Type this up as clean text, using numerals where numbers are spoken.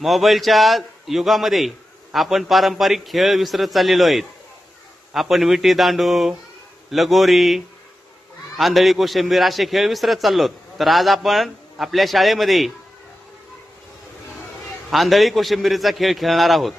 मोबाईलच्या युगामध्ये आपण पारंपरिक खेळ विसरत चाललेलो आहेत. आपण विटी दांडू, लगोरी, आंधळी कोशिंबीर असे खेळ विसरत चाललोत. तर आज आपण आपल्या शाळेमध्ये आंधळी कोशिंबीरीचा खेळ खेळणार आहोत.